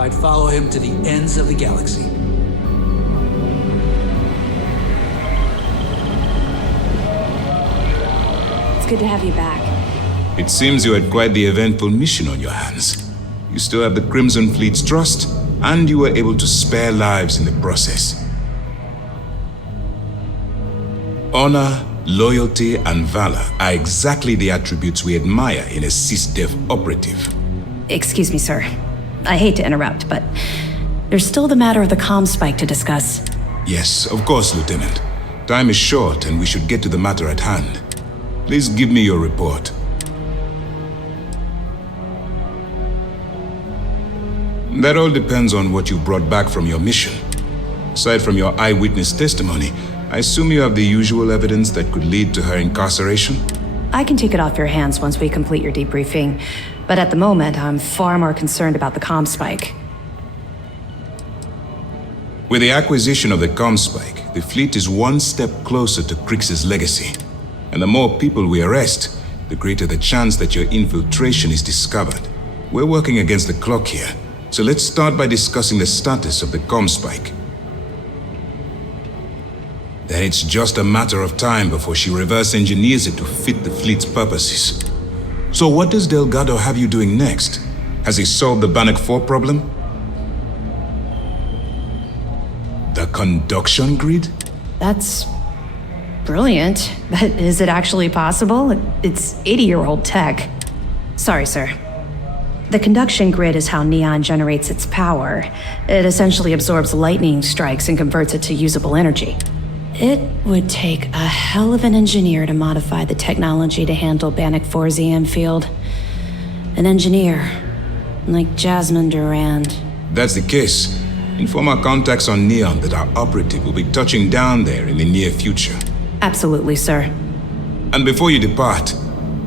I'd follow him to the ends of the galaxy. It's good to have you back. It seems you had quite the eventful mission on your hands. You still have the Crimson Fleet's trust, and you were able to spare lives in the process. Honor, loyalty, and valor are exactly the attributes we admire in a sysdef operative. Excuse me, sir. I hate to interrupt, but there's still the matter of the comm spike to discuss. Yes, of course, Lieutenant. Time is short, and we should get to the matter at hand. Please give me your report. That all depends on what you brought back from your mission. Aside from your eyewitness testimony, I assume you have the usual evidence that could lead to her incarceration? I can take it off your hands once we complete your debriefing, but at the moment, I'm far more concerned about the comm spike. With the acquisition of the comm spike, the fleet is one step closer to Krix's legacy. And the more people we arrest, the greater the chance that your infiltration is discovered. We're working against the clock here, so let's start by discussing the status of the comm spike. Then it's just a matter of time before she reverse engineers it to fit the fleet's purposes. So what does Delgado have you doing next? Has he solved the Bannock 4 problem? The conduction grid? That's brilliant, but is it actually possible? It's 80-year-old tech. Sorry, sir. The conduction grid is how Neon generates its power. It essentially absorbs lightning strikes and converts it to usable energy. It would take a hell of an engineer to modify the technology to handle Bannock 4's EM field. An engineer, like Jasmine Durand. That's the case. Inform our contacts on Neon that our operative will be touching down there in the near future. Absolutely, sir. And before you depart,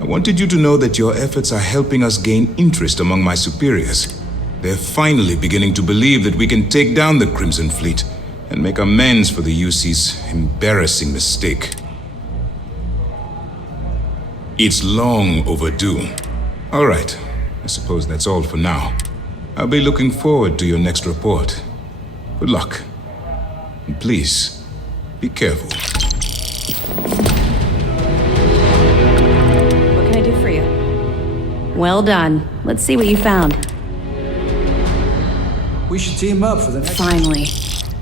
I wanted you to know that your efforts are helping us gain interest among my superiors. They're finally beginning to believe that we can take down the Crimson Fleet and make amends for the UC's embarrassing mistake. It's long overdue. All right, I suppose that's all for now. I'll be looking forward to your next report. Good luck. And please, be careful. What can I do for you? Well done. Let's see what you found. We should team up for the next... Finally.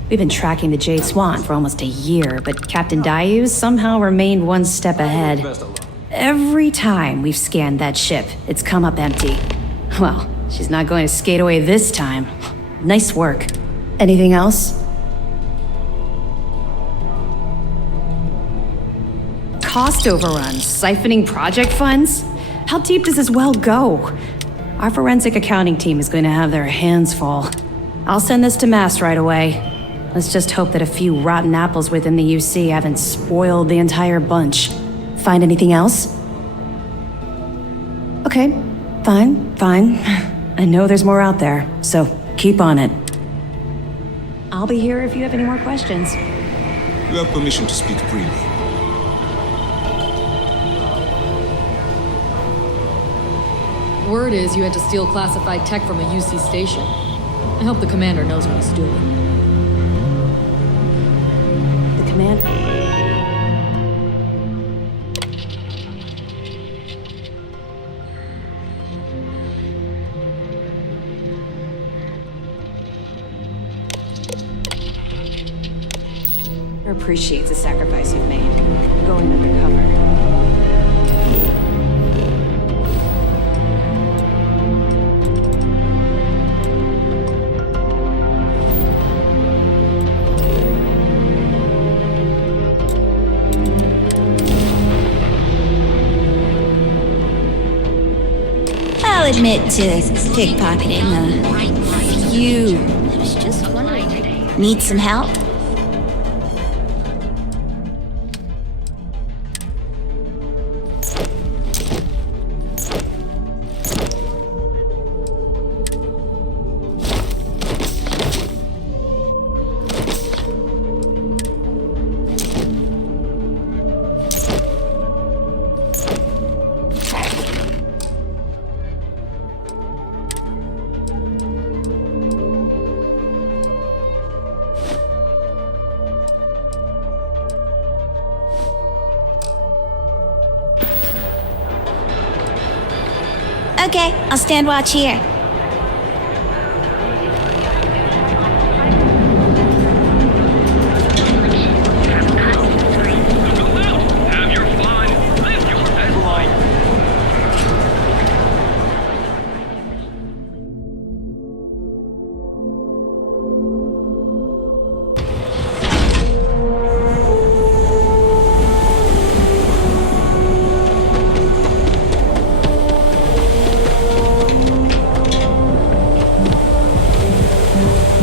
We've been tracking the Jade Swan for almost a year, but Captain Bayu somehow remained one step ahead. Every time we've scanned that ship, it's come up empty. Well, she's not going to skate away this time. Nice work. Anything else? Cost overruns, siphoning project funds? How deep does this well go? Our forensic accounting team is going to have their hands full. I'll send this to Mass right away. Let's just hope that a few rotten apples within the UC haven't spoiled the entire bunch. Find anything else? Okay, fine. I know there's more out there, so keep on it. I'll be here if you have any more questions. You have permission to speak freely. Word is you had to steal classified tech from a UC station. I hope the commander knows what he's doing. The command... appreciates the sacrifice you've made, going undercover. I'll admit to pickpocketing a few. I was just wondering. Need some help? Okay, I'll stand watch here. Have your fun. Live your best life.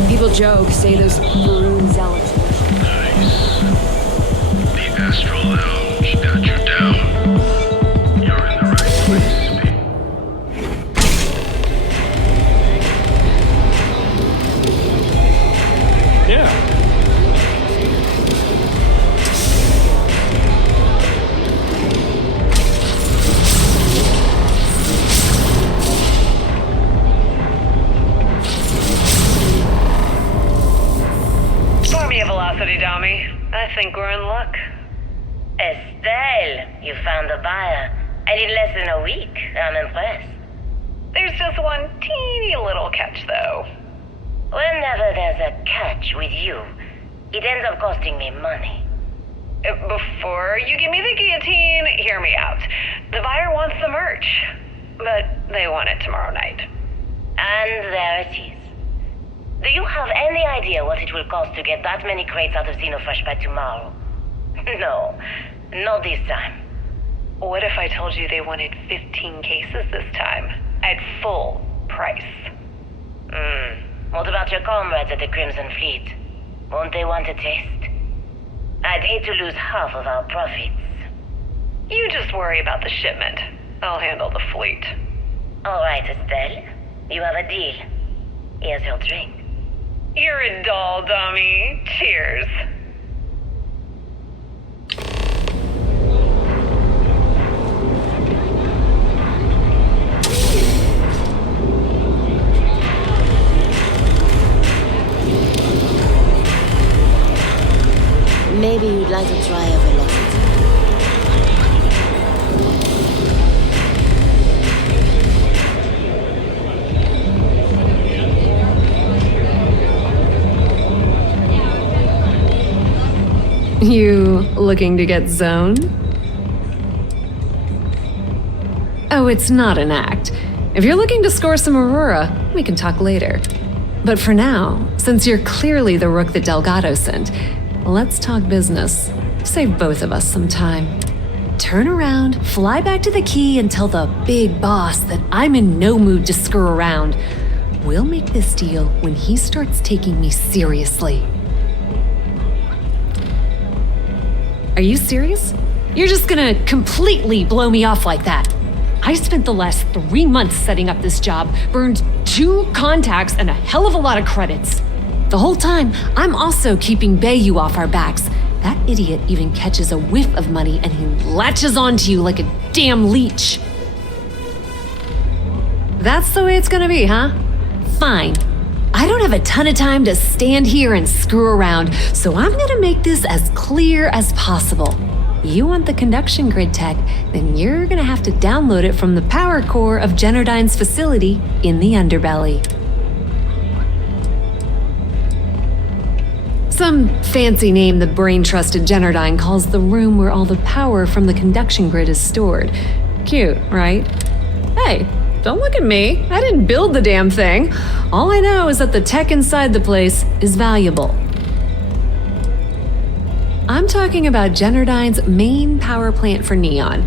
People joke, say those Va'ruun zealots. The Astral Lounge got you down. You're in the right place, Yeah. Pour me a velocity dummy. I think we're in luck. Estelle, you found a buyer. And in less than a week. I'm impressed. There's just one teeny little catch, though. Whenever there's a catch with you, it ends up costing me money. Before you give me the guillotine, hear me out. The buyer wants the merch, but they want it tomorrow night. And there it is. Do you have any idea what it will cost to get that many crates out of Xenofresh by tomorrow? No, not this time. What if I told you they wanted 15 cases this time, at full price? What about your comrades at the Crimson Fleet? Won't they want a taste? I'd hate to lose half of our profits. You just worry about the shipment. I'll handle the fleet. All right, Estelle. You have a deal. Here's your drink. You're a doll, dummy. Cheers. Maybe you'd like to try a velocity. You looking to get zoned? Oh, it's not an act. If you're looking to score some Aurora, we can talk later. But for now, since you're clearly the rook that Delgado sent, let's talk business. Save both of us some time. Turn around, fly back to the key, and tell the big boss that I'm in no mood to screw around. We'll make this deal when he starts taking me seriously. Are you serious? You're just gonna completely blow me off like that? I spent the last 3 months setting up this job, burned 2 contacts and a hell of a lot of credits. The whole time, I'm also keeping Bayu off our backs. That idiot even catches a whiff of money and he latches onto you like a damn leech. That's the way it's gonna be, huh? Fine. I don't have a ton of time to stand here and screw around, so I'm gonna make this as clear as possible. You want the conduction grid tech, then you're gonna have to download it from the power core of Generdyne's facility in the underbelly. Some fancy name the brain-trusted Generdyne calls the room where all the power from the conduction grid is stored. Cute, right? Hey, don't look at me. I didn't build the damn thing. All I know is that the tech inside the place is valuable. I'm talking about Generdyne's main power plant for Neon.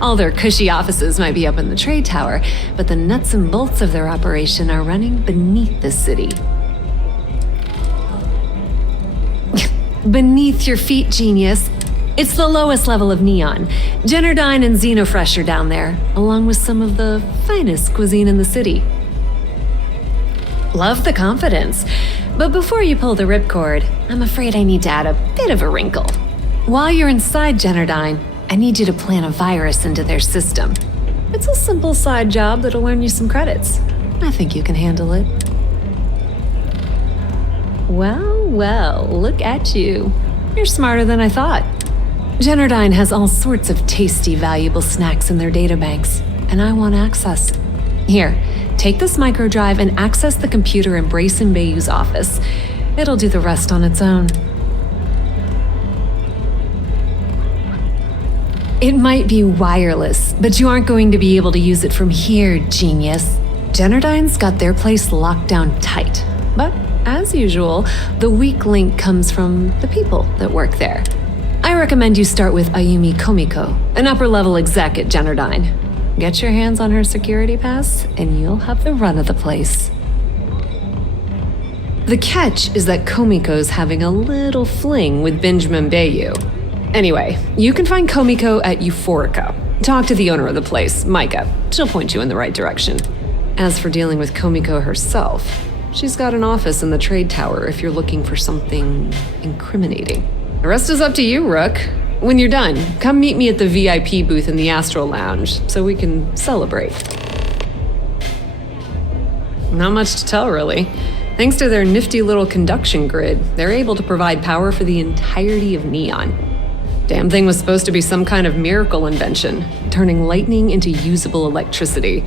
All their cushy offices might be up in the trade tower, but the nuts and bolts of their operation are running beneath the city. Beneath your feet, genius. It's the lowest level of Neon. Generdyne and Xenofresh are down there, along with some of the finest cuisine in the city. Love the confidence. But before you pull the ripcord, I'm afraid I need to add a bit of a wrinkle. While you're inside Generdyne, I need you to plant a virus into their system. It's a simple side job that'll earn you some credits. I think you can handle it. Well, look at you. You're smarter than I thought. Generdyne has all sorts of tasty, valuable snacks in their databanks. and I want access. Here, take this microdrive and access the computer in Breyson Bayu's office. It'll do the rest on its own. It might be wireless, but you aren't going to be able to use it from here, genius. Generdyne's got their place locked down tight. But, as usual, the weak link comes from the people that work there. I recommend you start with Ayumi Komiko, an upper-level exec at Generdyne. Get your hands on her security pass, and you'll have the run of the place. The catch is that Komiko's having a little fling with Benjamin Bayu. Anyway, you can find Komiko at Euphorika. Talk to the owner of the place, Mika. She'll point you in the right direction. As for dealing with Komiko herself, she's got an office in the trade tower if you're looking for something incriminating. The rest is up to you, Rook. When you're done, come meet me at the VIP booth in the Astral Lounge so we can celebrate. Not much to tell, really. Thanks to their nifty little conduction grid, they're able to provide power for the entirety of Neon. Damn thing was supposed to be some kind of miracle invention, turning lightning into usable electricity.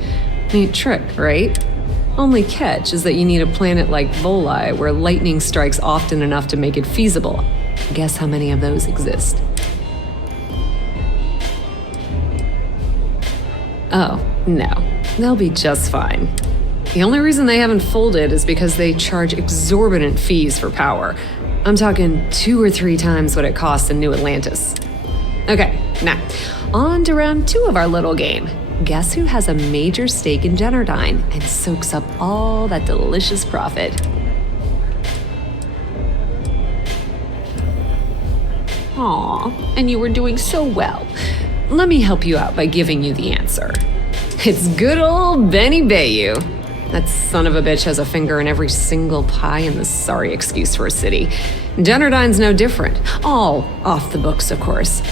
Neat trick, right? Only catch is that you need a planet like Voli where lightning strikes often enough to make it feasible. Guess how many of those exist? Oh, no. They'll be just fine. The only reason they haven't folded is because they charge exorbitant fees for power. I'm talking 2 or 3 times what it costs in New Atlantis. Okay, now, on to round 2 of our little game. Guess who has a major stake in Generdyne and soaks up all that delicious profit? Aw, and you were doing so well. Let me help you out by giving you the answer. It's good old Benny Bayu. That son of a bitch has a finger in every single pie in this sorry excuse for a city. Generdyne's no different. All off the books, of course.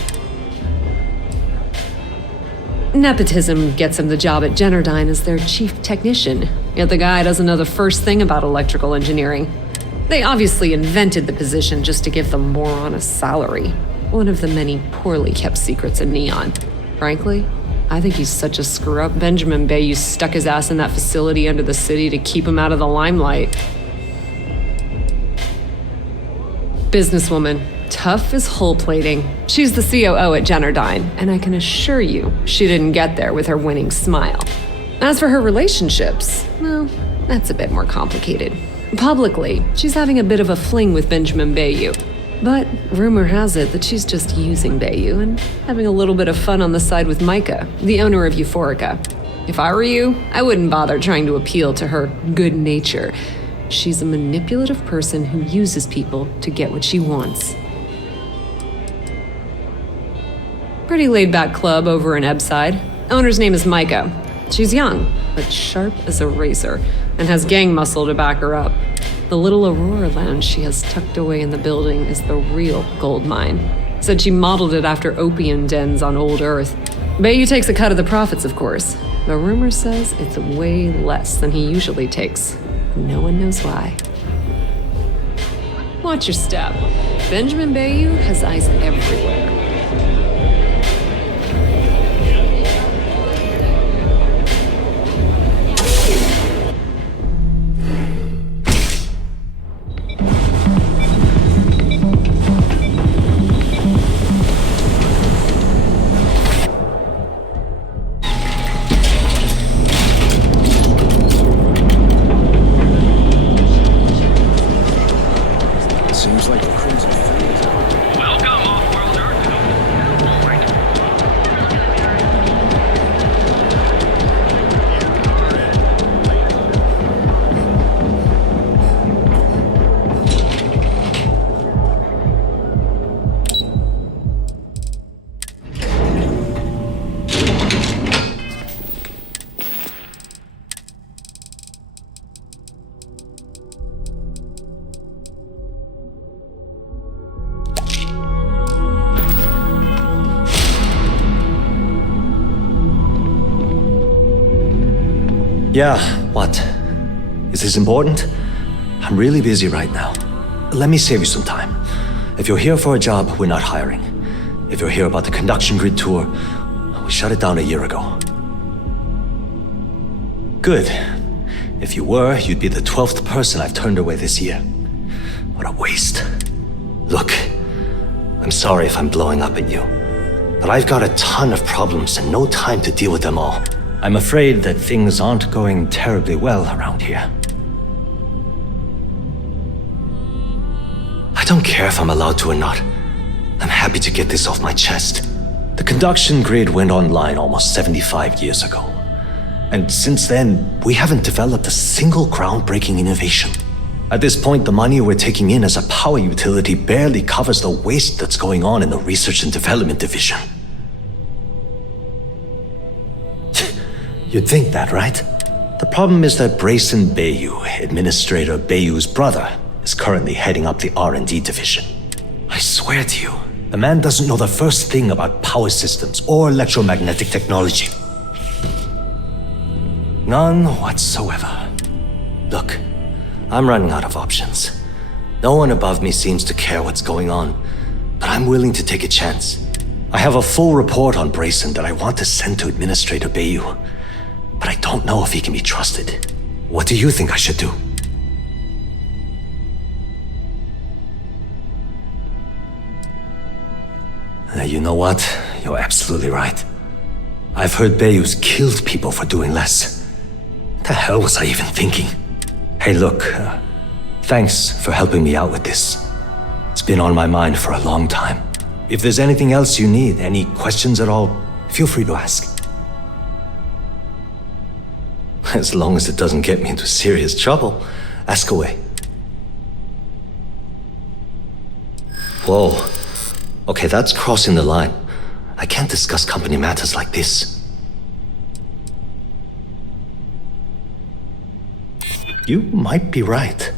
Nepotism gets him the job at Generdyne as their chief technician, yet the guy doesn't know the first thing about electrical engineering. They obviously invented the position just to give them more on a salary. One of the many poorly kept secrets in Neon. Frankly, I think he's such a screw-up Benjamin Bayu stuck his ass in that facility under the city to keep him out of the limelight. Businesswoman, tough as hull plating. She's the COO at Generdyne, and I can assure you she didn't get there with her winning smile. As for her relationships, well, that's a bit more complicated. Publicly, she's having a bit of a fling with Benjamin Bayu. But rumor has it that she's just using Bayu and having a little bit of fun on the side with Mika, the owner of Euphorika. If I were you, I wouldn't bother trying to appeal to her good nature. She's a manipulative person who uses people to get what she wants. Pretty laid-back club over in Ebside. Owner's name is Mika. She's young, but sharp as a razor, and has gang muscle to back her up. The little Aurora lounge she has tucked away in the building is the real gold mine. Said she modeled it after opium dens on old Earth. Bayu takes a cut of the profits, of course. The rumor says it's way less than he usually takes. No one knows why. Watch your step. Benjamin Bayu has eyes everywhere. Yeah, what? Is this important? I'm really busy right now. Let me save you some time. If you're here for a job, we're not hiring. If you're here about the conduction grid tour, we shut it down a year ago. Good. If you were, you'd be the 12th person I've turned away this year. What a waste. Look, I'm sorry if I'm blowing up at you, but I've got a ton of problems and no time to deal with them all. I'm afraid that things aren't going terribly well around here. I don't care if I'm allowed to or not. I'm happy to get this off my chest. The conduction grid went online almost 75 years ago. And since then, we haven't developed a single groundbreaking innovation. At this point, the money we're taking in as a power utility barely covers the waste that's going on in the research and development division. You'd think that, right? The problem is that Breyson Bayu, Administrator Bayu's brother, is currently heading up the R&D division. I swear to you, the man doesn't know the first thing about power systems or electromagnetic technology. None whatsoever. Look, I'm running out of options. No one above me seems to care what's going on, but I'm willing to take a chance. I have a full report on Breyson that I want to send to Administrator Bayu, but I don't know if he can be trusted. What do you think I should do? You know what? You're absolutely right. I've heard Bayu's killed people for doing less. What the hell was I even thinking? Hey, look, thanks for helping me out with this. It's been on my mind for a long time. If there's anything else you need, any questions at all, feel free to ask. As long as it doesn't get me into serious trouble, ask away. Whoa. Okay, that's crossing the line. I can't discuss company matters like this. You might be right.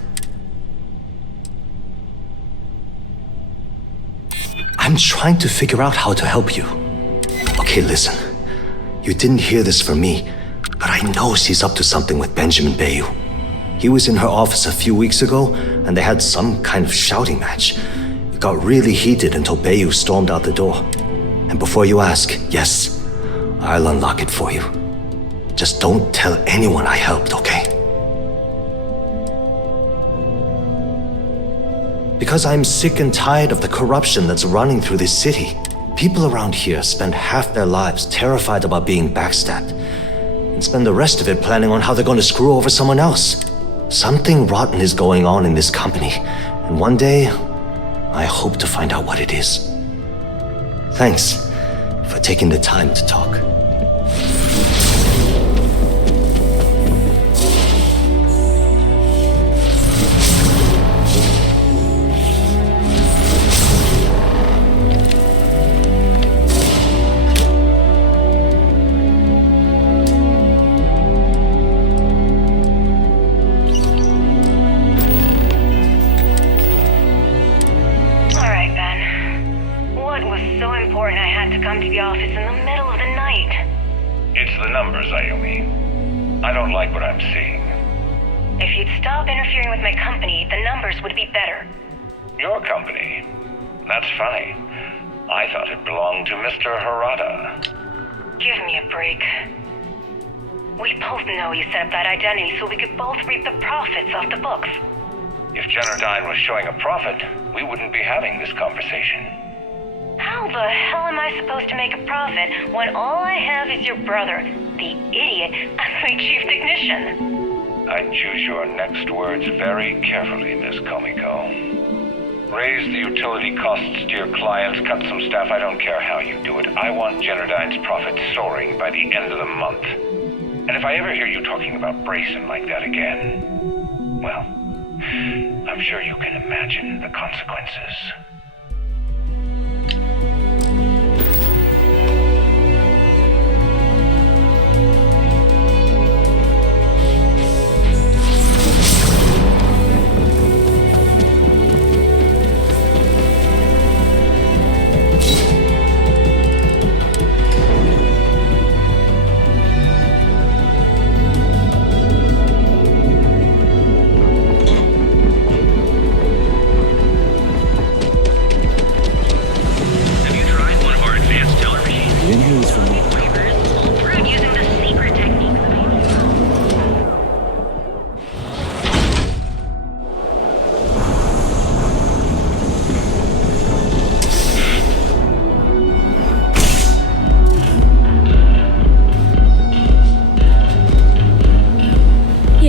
I'm trying to figure out how to help you. Okay, listen. You didn't hear this from me, but I know she's up to something with Benjamin Bayu. He was in her office a few weeks ago, and they had some kind of shouting match. It got really heated until Bayu stormed out the door. And before you ask, yes, I'll unlock it for you. Just don't tell anyone I helped, okay? Because I'm sick and tired of the corruption that's running through this city. People around here spend half their lives terrified about being backstabbed, and spend the rest of it planning on how they're going to screw over someone else. Something rotten is going on in this company, and one day, I hope to find out what it is. Thanks for taking the time to talk. Ayumi. I don't like what I'm seeing. If you'd stop interfering with my company, the numbers would be better. Your company? That's funny. I thought it belonged to Mr. Harada. Give me a break. We both know you set up that identity so we could both reap the profits off the books. If Generdyne was showing a profit, we wouldn't be having this conversation. How the hell am I supposed to make a profit when all I have is your brother, the idiot, as my chief technician? I'd choose your next words very carefully, Miss Komiko. Raise the utility costs to your clients, cut some staff, I don't care how you do it. I want Generdyne's profits soaring by the end of the month. And if I ever hear you talking about Breyson like that again, well, I'm sure you can imagine the consequences.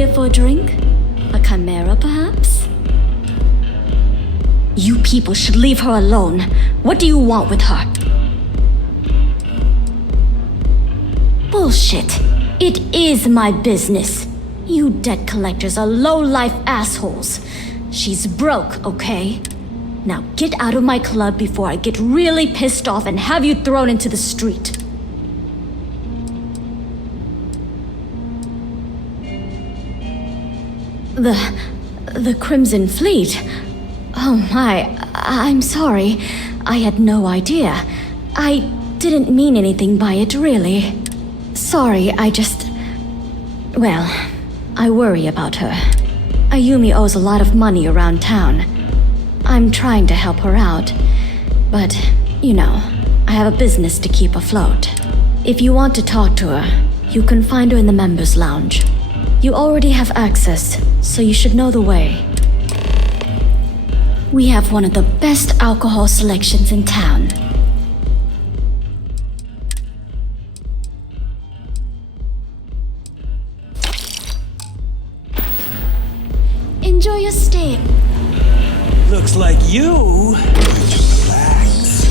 here for a drink? A chimera, perhaps? You people should leave her alone. What do you want with her? Bullshit. It is my business. You debt collectors are low-life assholes. She's broke, okay? Now get out of my club before I get really pissed off and have you thrown into the street. The Crimson Fleet? Oh my, I'm sorry. I had no idea. I didn't mean anything by it, really. Sorry, well, I worry about her. Ayumi owes a lot of money around town. I'm trying to help her out, but, you know, I have a business to keep afloat. If you want to talk to her, you can find her in the members' lounge. You already have access, so you should know the way. We have one of the best alcohol selections in town. Enjoy your stay. Looks like you need to relax.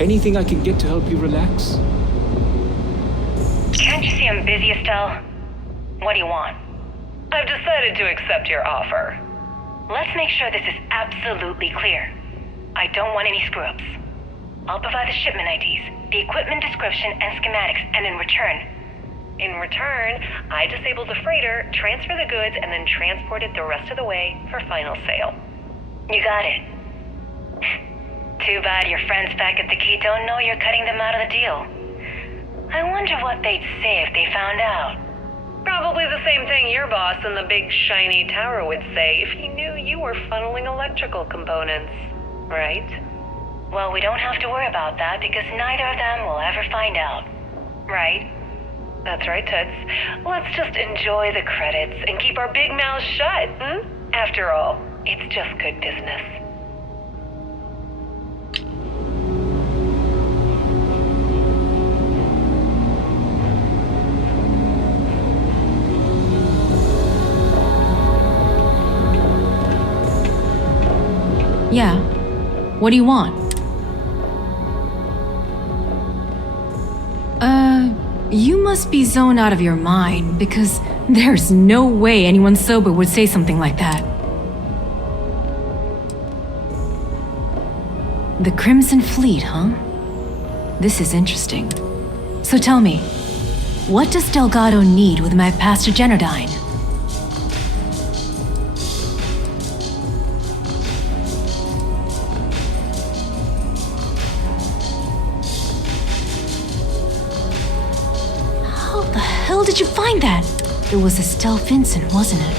Anything I can get to help you relax? Can't you see I'm busy, Estelle? What do you want? I've decided to accept your offer. Let's make sure this is absolutely clear. I don't want any screw-ups. I'll provide the shipment IDs, the equipment description, and schematics, and in return, I disable the freighter, transfer the goods, and then transport it the rest of the way for final sale. You got it. Too bad your friends back at the Key don't know you're cutting them out of the deal. I wonder what they'd say if they found out. Probably the same thing your boss in the big shiny tower would say if he knew you were funneling electrical components, right? Well, we don't have to worry about that because neither of them will ever find out. Right? That's right, Toots. Let's just enjoy the credits and keep our big mouths shut, After all, it's just good business. Yeah. What do you want? You must be zoned out of your mind, because there's no way anyone sober would say something like that. The Crimson Fleet, huh? This is interesting. So tell me, what does Delgado need with my Pastor Generdyne? How did you find that? It was Estelle Vincent, wasn't it?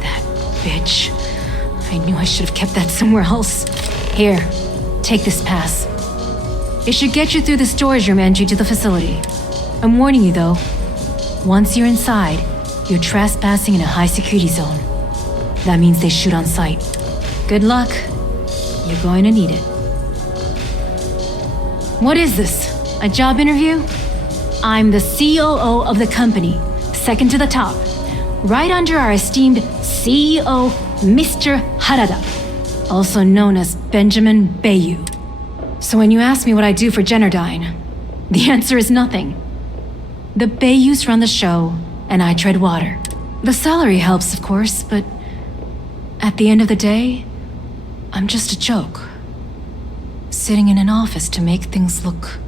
That bitch. I knew I should have kept that somewhere else. Here, take this pass. It should get you through the storage room entry to the facility. I'm warning you though, once you're inside, you're trespassing in a high security zone. That means they shoot on sight. Good luck. You're going to need it. What is this? A job interview? I'm the COO of the company, second to the top, right under our esteemed CEO, Mr. Harada, also known as Benjamin Bayu. So when you ask me what I do for Generdyne, the answer is nothing. The Bayus run the show, and I tread water. The salary helps, of course, but at the end of the day, I'm just a joke. Sitting in an office to make things look...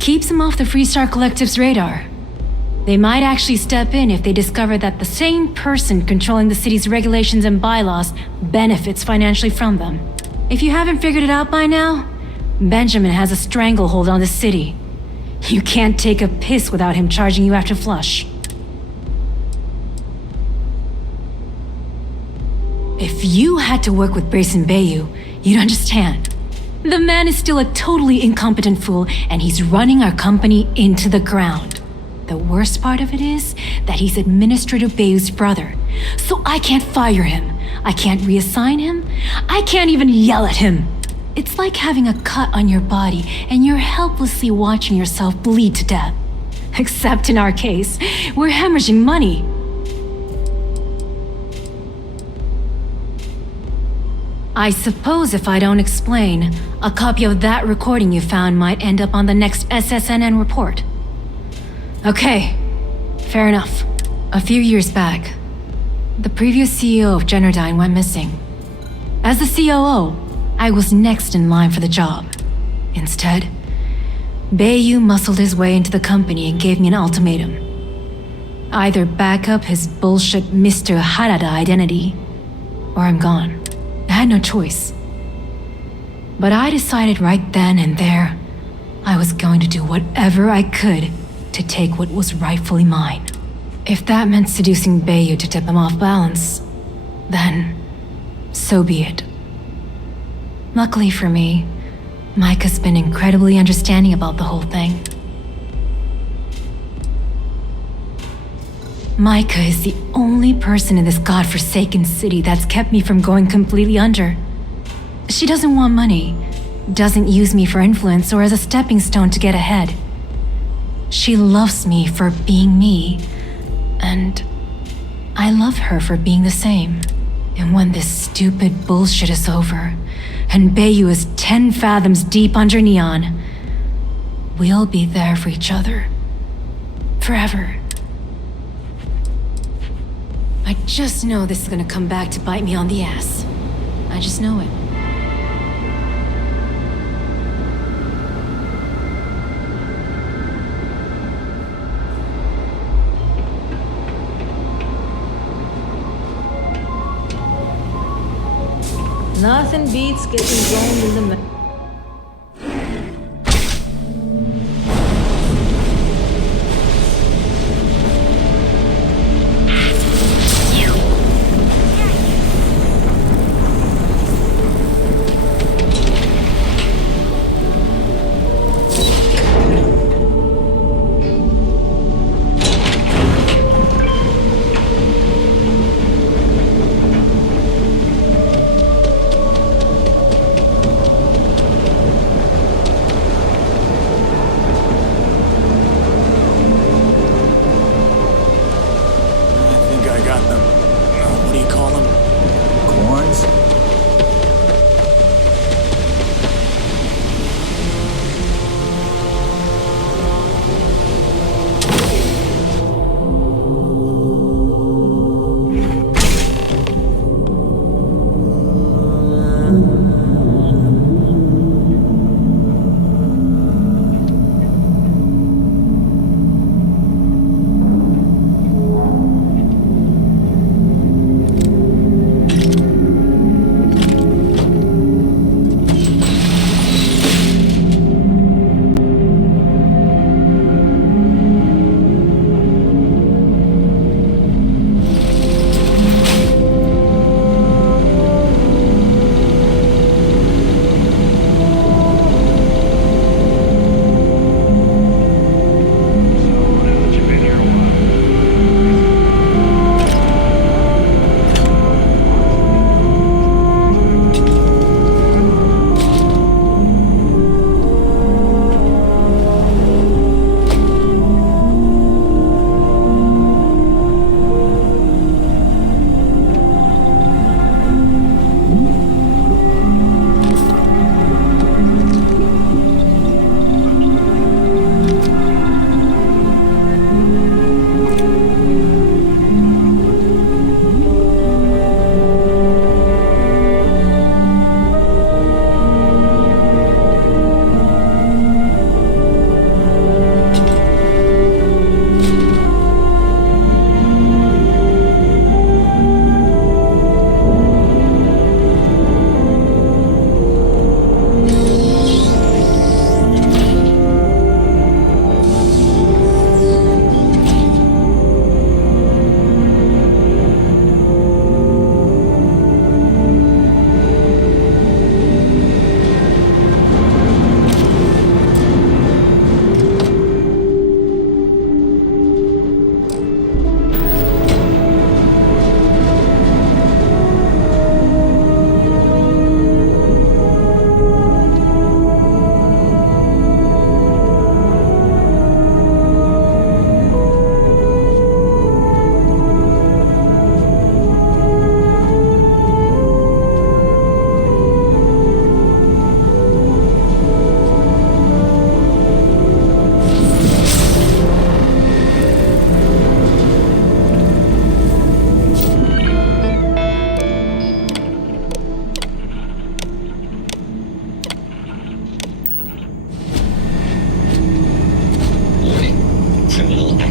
Keeps them off the Freestar Collective's radar. They might actually step in if they discover that the same person controlling the city's regulations and bylaws benefits financially from them. If you haven't figured it out by now, Benjamin has a stranglehold on the city. You can't take a piss without him charging you after flush. If you had to work with Breyson Bayu, you'd understand. The man is still a totally incompetent fool, and he's running our company into the ground. The worst part of it is that he's Administrator Bayu's brother, so I can't fire him. I can't reassign him. I can't even yell at him. It's like having a cut on your body and you're helplessly watching yourself bleed to death. Except in our case, we're hemorrhaging money. I suppose if I don't explain, a copy of that recording you found might end up on the next SSNN report. Okay, fair enough. A few years back, the previous CEO of Generdyne went missing. As the COO, I was next in line for the job. Instead, Bayu muscled his way into the company and gave me an ultimatum. Either back up his bullshit Mr. Harada identity, or I'm gone. I had no choice. But I decided right then and there, I was going to do whatever I could to take what was rightfully mine. If that meant seducing Bayu to tip him off balance, then so be it. Luckily for me, Mika's been incredibly understanding about the whole thing. Mika is the only person in this godforsaken city that's kept me from going completely under. She doesn't want money, doesn't use me for influence or as a stepping stone to get ahead. She loves me for being me, and I love her for being the same. And when this stupid bullshit is over, and Bayu is 10 fathoms deep under Neon, we'll be there for each other. Forever. I just know this is gonna come back to bite me on the ass. I just know it. Nothing beats getting zoned in the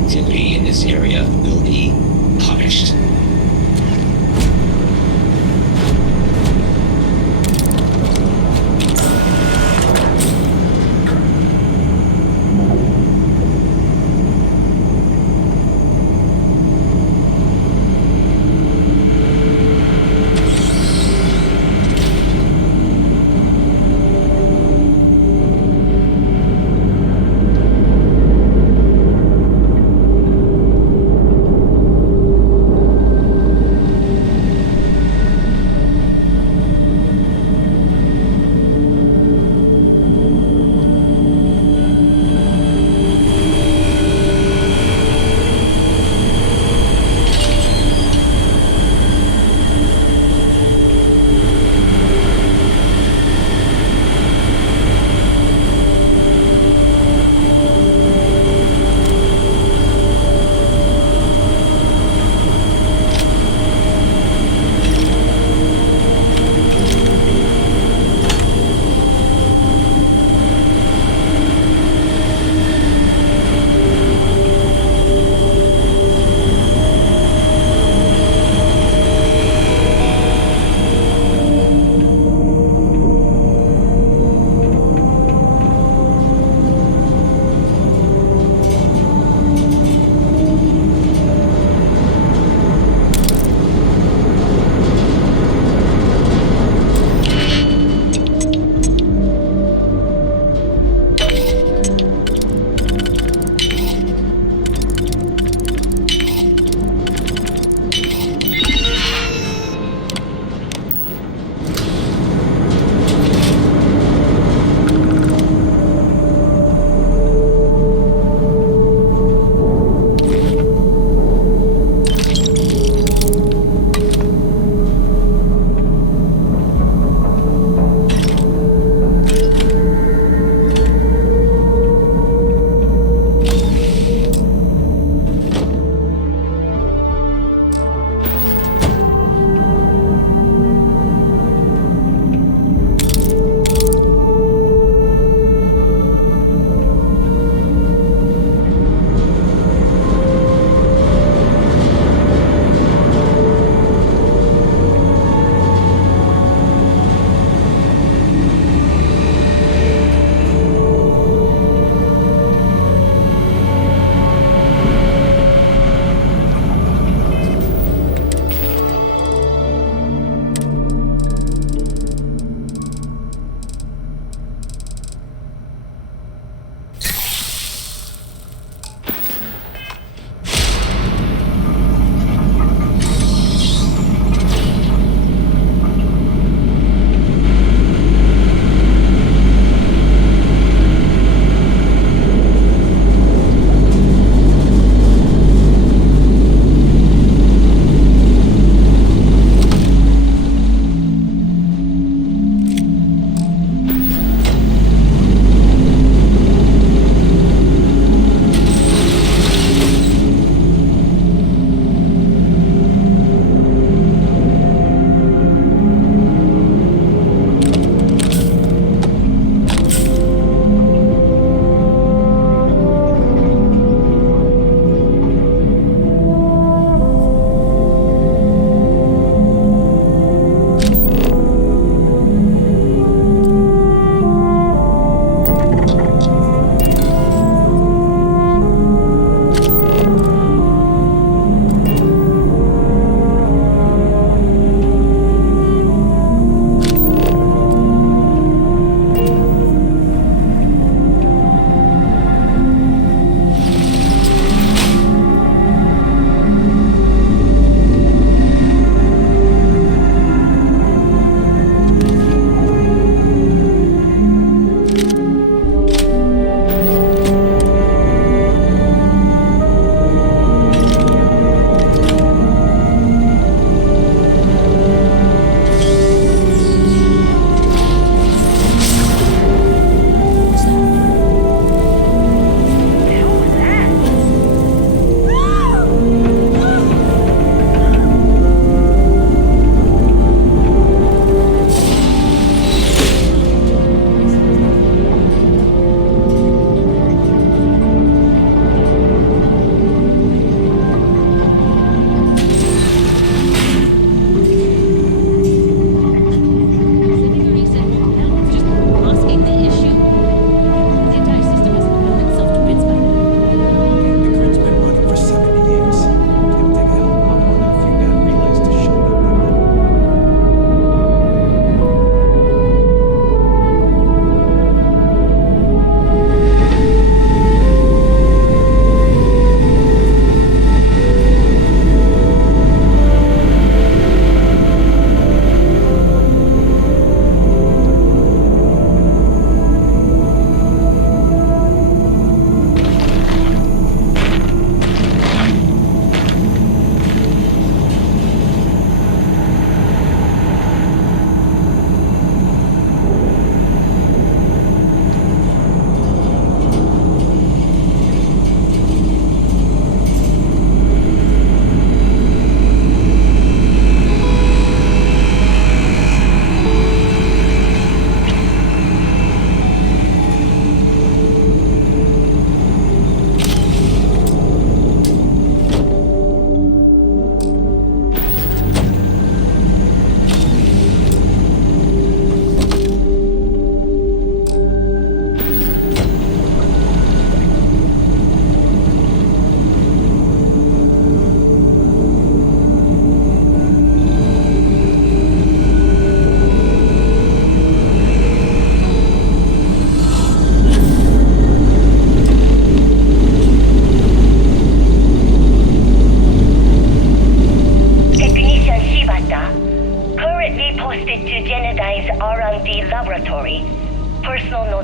activity in this area will be punished.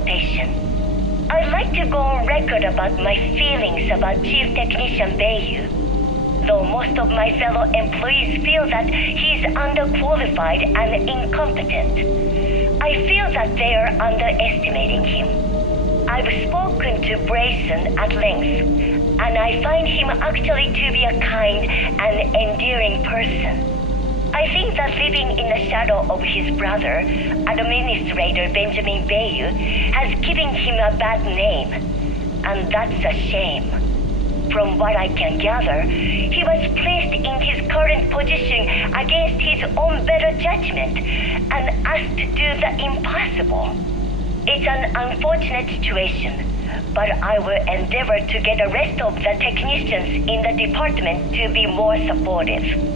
consultation. I'd like to go on record about my feelings about Chief Technician Bayu. Though most of my fellow employees feel that he's underqualified and incompetent, I feel that they are underestimating him. I've spoken to Breyson at length, and I find him actually to be a kind and endearing person. I think that living in the shadow of his brother, Administrator Benjamin Bayu, has given him a bad name, and that's a shame. From what I can gather, he was placed in his current position against his own better judgment and asked to do the impossible. It's an unfortunate situation, but I will endeavor to get the rest of the technicians in the department to be more supportive.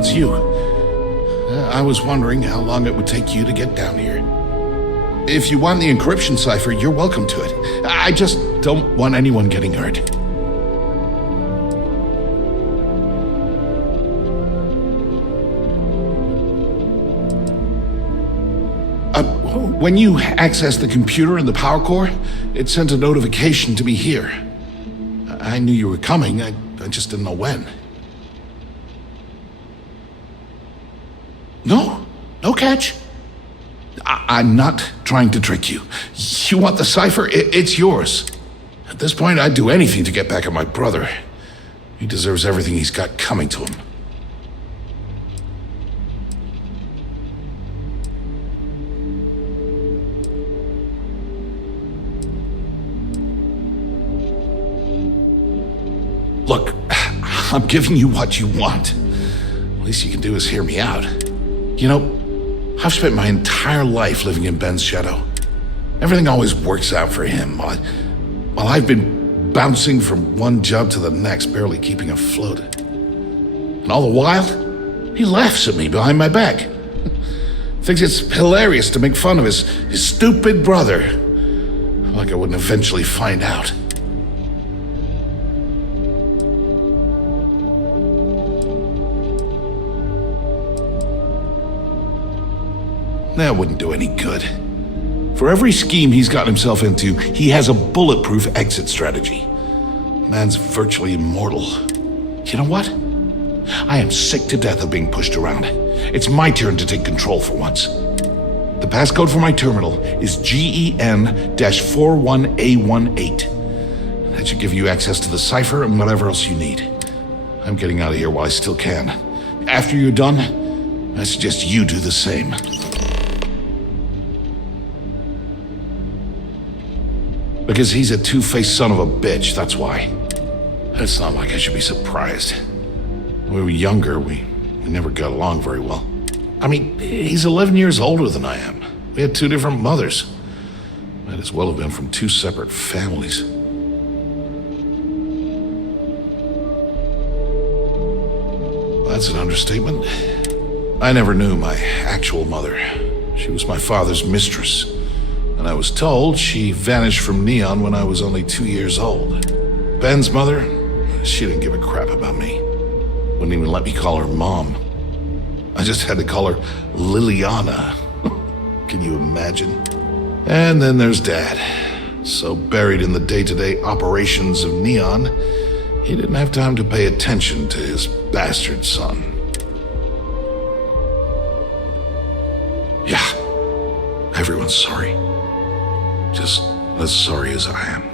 it's you. I was wondering how long it would take you to get down here. If you want the encryption cipher, you're welcome to it. I just don't want anyone getting hurt. When you accessed the computer in the power core, it sent a notification to me here. I knew you were coming, I just didn't know when. No catch. I'm not trying to trick you. You want the cipher? It's yours. At this point, I'd do anything to get back at my brother. He deserves everything he's got coming to him. Look, I'm giving you what you want. Least you can do is hear me out. You know, I've spent my entire life living in Ben's shadow. Everything always works out for him, while I've been bouncing from one job to the next, barely keeping afloat. And all the while, he laughs at me behind my back. Thinks it's hilarious to make fun of his stupid brother. Like I wouldn't eventually find out. That wouldn't do any good. For every scheme he's gotten himself into, he has a bulletproof exit strategy. Man's virtually immortal. You know what? I am sick to death of being pushed around. It's my turn to take control for once. The passcode for my terminal is GEN-41A18. That should give you access to the cipher and whatever else you need. I'm getting out of here while I still can. After you're done, I suggest you do the same. Because he's a two-faced son of a bitch, that's why. It's not like I should be surprised. When we were younger, we never got along very well. I mean, he's 11 years older than I am. We had two different mothers. Might as well have been from two separate families. That's an understatement. I never knew my actual mother. She was my father's mistress. And I was told she vanished from Neon when I was only 2 years old. Ben's mother, she didn't give a crap about me. Wouldn't even let me call her Mom. I just had to call her Liliana. Can you imagine? And then there's Dad. So buried in the day-to-day operations of Neon, he didn't have time to pay attention to his bastard son. Yeah, everyone's sorry. Just as sorry as I am.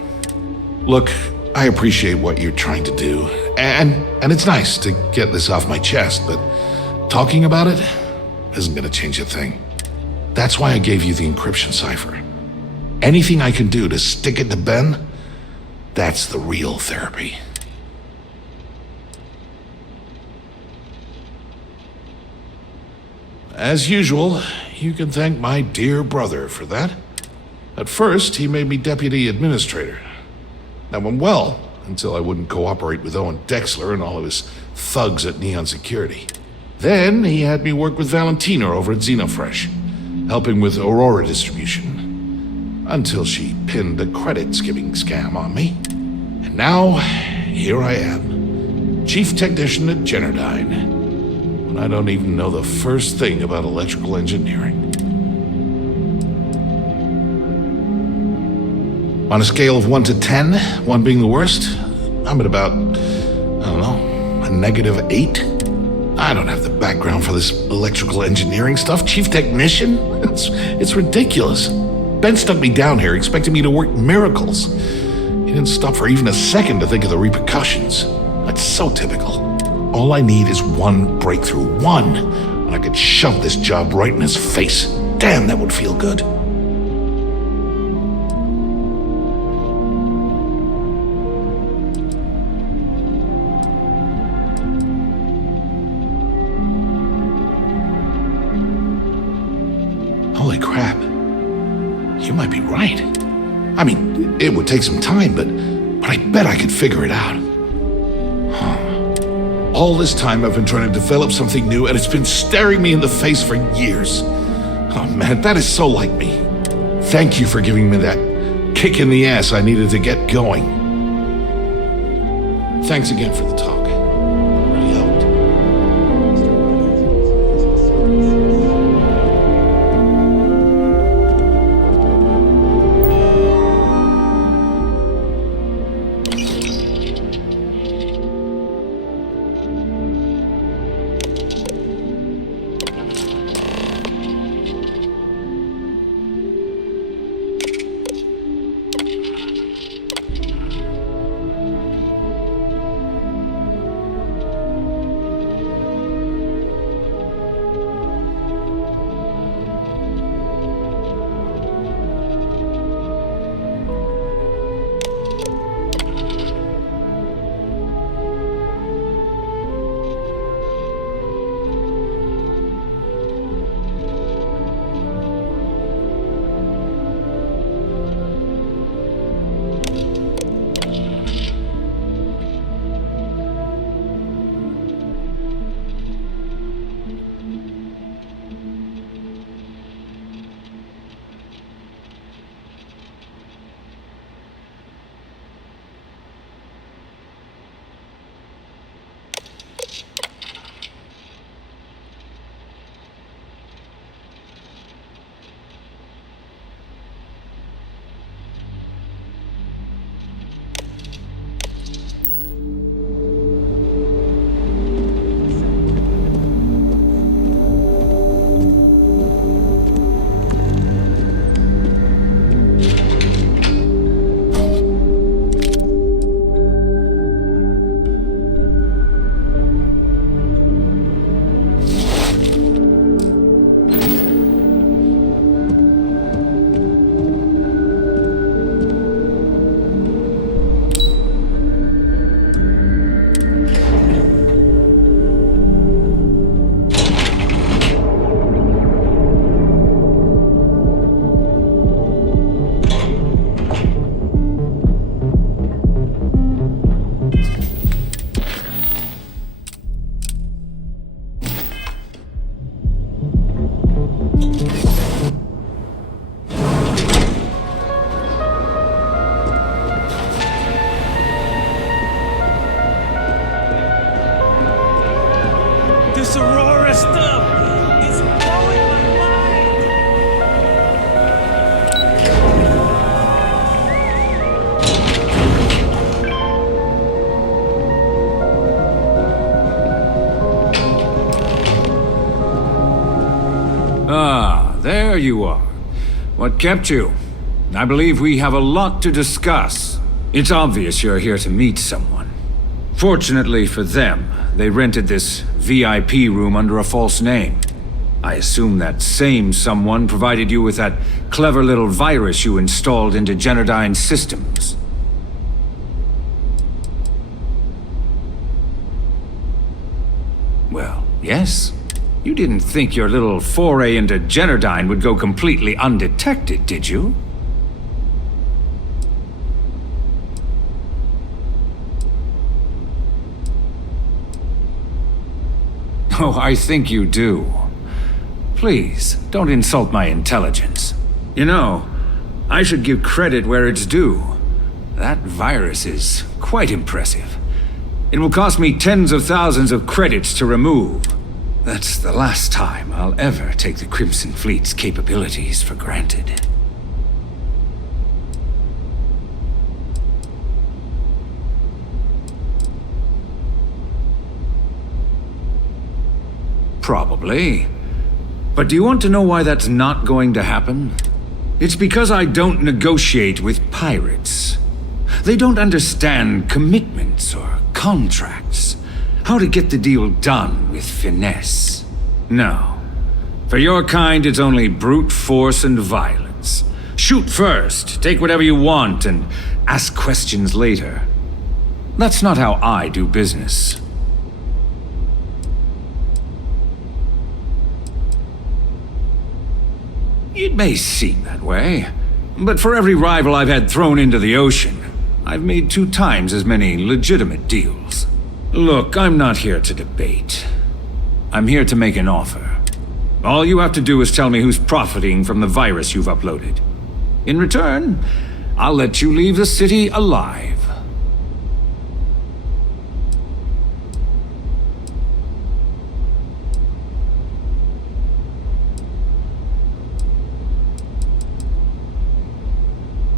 Look, I appreciate what you're trying to do, and it's nice to get this off my chest, but talking about it isn't gonna change a thing. That's why I gave you the encryption cipher. Anything I can do to stick it to Ben, that's the real therapy. As usual, you can thank my dear brother for that. At first, he made me deputy administrator. That went well, until I wouldn't cooperate with Owen Dexler and all of his thugs at Neon Security. Then, he had me work with Valentina over at Xenofresh, helping with Aurora distribution. Until she pinned a credit-skimming scam on me. And now, here I am, chief technician at Generdyne, when I don't even know the first thing about electrical engineering. On a scale of 1 to 10, 1 being the worst, I'm at about, I don't know, a -8. I don't have the background for this electrical engineering stuff. Chief technician? It's ridiculous. Ben stuck me down here expecting me to work miracles. He didn't stop for even a second to think of the repercussions. That's so typical. All I need is one breakthrough, one, and I could shove this job right in his face. Damn, that would feel good. Holy crap. You might be right. I mean, it would take some time, but I bet I could figure it out. All this time I've been trying to develop something new, and it's been staring me in the face for years. Oh man, that is so like me. Thank you for giving me that kick in the ass I needed to get going. Thanks again for the talk. It really helped. This Aurora stuff is blowing my mind. Ah, there you are. What kept you? I believe we have a lot to discuss. It's obvious you're here to meet someone. Fortunately for them, they rented this VIP room under a false name. I assume that same someone provided you with that clever little virus you installed into Generdyne's systems. Well, yes. You didn't think your little foray into Generdyne would go completely undetected, did you? Oh, I think you do. Please, don't insult my intelligence. You know, I should give credit where it's due. That virus is quite impressive. It will cost me tens of thousands of credits to remove. That's the last time I'll ever take the Crimson Fleet's capabilities for granted. Probably. But do you want to know why that's not going to happen? It's because I don't negotiate with pirates. They don't understand commitments or contracts. How to get the deal done with finesse. No. For your kind, it's only brute force and violence. Shoot first, take whatever you want, and ask questions later. That's not how I do business. It may seem that way, but for every rival I've had thrown into the ocean, I've made 2 times as many legitimate deals. Look, I'm not here to debate. I'm here to make an offer. All you have to do is tell me who's profiting from the virus you've uploaded. In return, I'll let you leave the city alive.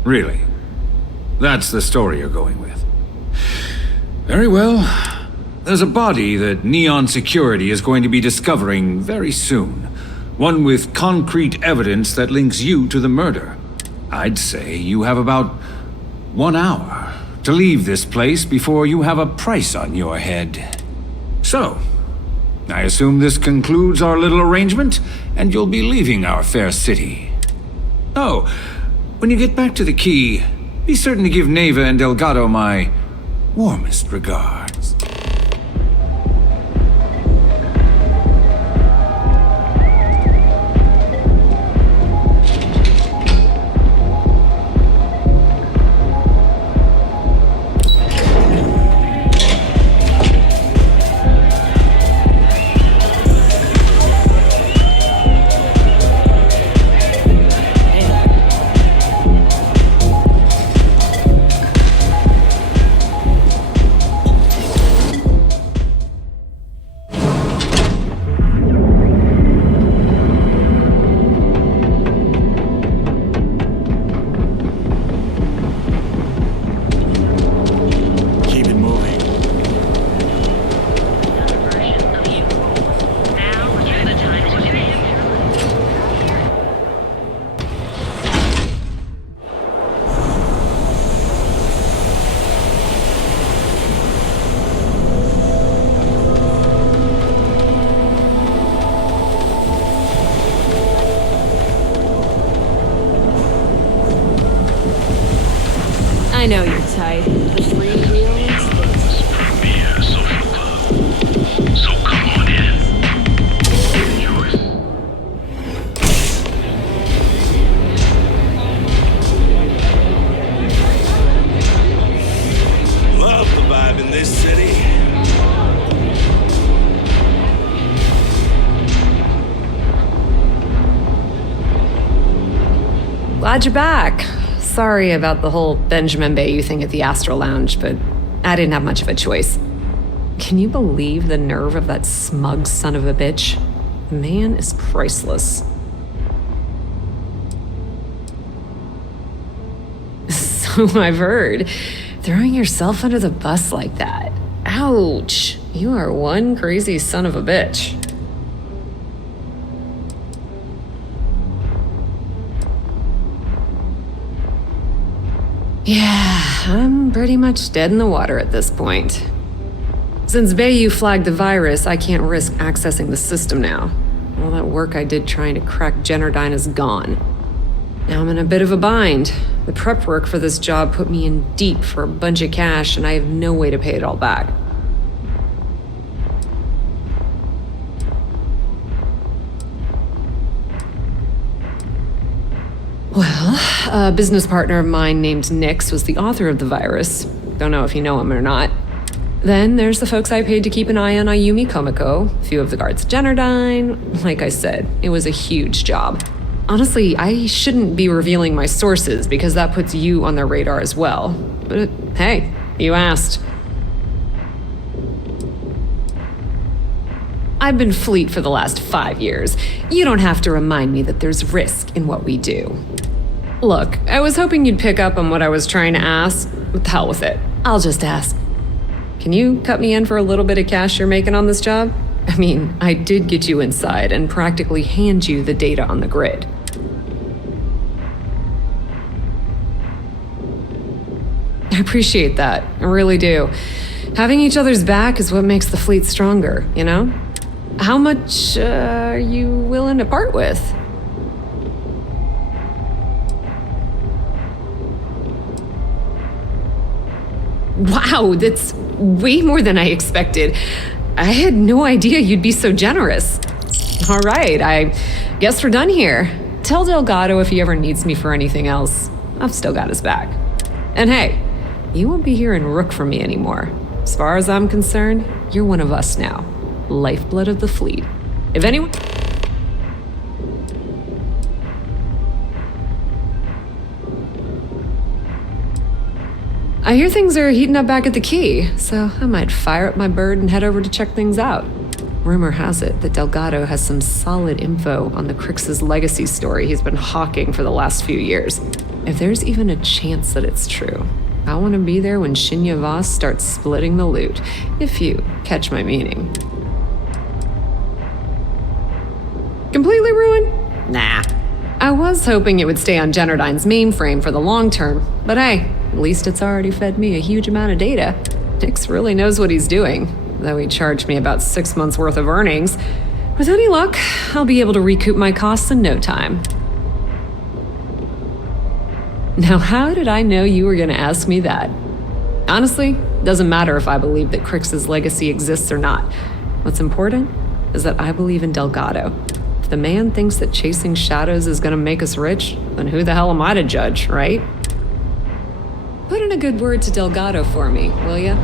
Really? That's the story you're going with. Very well. There's a body that Neon Security is going to be discovering very soon. One with concrete evidence that links you to the murder. I'd say you have about 1 hour to leave this place before you have a price on your head. So, I assume this concludes our little arrangement, and you'll be leaving our fair city. Oh, when you get back to the key, be certain to give Neva and Delgado my warmest regards. I know you're tight. The freewheeling Slates. Premier social club. So come on in. Enjoy. Love the vibe in this city. Glad you're back. Sorry about the whole Benjamin Bayu thing at the Astral Lounge, but I didn't have much of a choice. Can you believe the nerve of that smug son of a bitch? The man is priceless. So I've heard. Throwing yourself under the bus like that. Ouch. You are one crazy son of a bitch. Yeah, I'm pretty much dead in the water at this point. Since Bayu flagged the virus, I can't risk accessing the system now. All that work I did trying to crack Generdyne is gone. Now I'm in a bit of a bind. The prep work for this job put me in deep for a bunch of cash, and I have no way to pay it all back. Well, a business partner of mine named Nyx was the author of the virus. Don't know if you know him or not. Then there's the folks I paid to keep an eye on Ayumi Komiko, a few of the guards at Generdyne. Like I said, it was a huge job. Honestly, I shouldn't be revealing my sources because that puts you on their radar as well. But hey, you asked. I've been Fleet for the last 5 years. You don't have to remind me that there's risk in what we do. Look, I was hoping you'd pick up on what I was trying to ask. What the hell with it? I'll just ask. Can you cut me in for a little bit of cash you're making on this job? I mean, I did get you inside and practically hand you the data on the grid. I appreciate that. I really do. Having each other's back is what makes the Fleet stronger, you know? How much are you willing to part with? Wow, that's way more than I expected. I had no idea you'd be so generous. All right, I guess we're done here. Tell Delgado if he ever needs me for anything else. I've still got his back. And hey, you won't be hearing Rook from me anymore. As far as I'm concerned, you're one of us now. Lifeblood of the Fleet. If anyone... I hear things are heating up back at the Key, so I might fire up my bird and head over to check things out. Rumor has it that Delgado has some solid info on the Crix's legacy story he's been hawking for the last few years. If there's even a chance that it's true, I want to be there when Shinya Voss starts splitting the loot, if you catch my meaning. Completely ruined? Nah. I was hoping it would stay on Generdyne's mainframe for the long term, but hey, at least it's already fed me a huge amount of data. Nyx really knows what he's doing, though he charged me about 6 months worth of earnings. With any luck, I'll be able to recoup my costs in no time. Now, how did I know you were going to ask me that? Honestly, doesn't matter if I believe that Crix's legacy exists or not. What's important is that I believe in Delgado. If the man thinks that chasing shadows is going to make us rich, then who the hell am I to judge, right? Put in a good word to Delgado for me, will ya?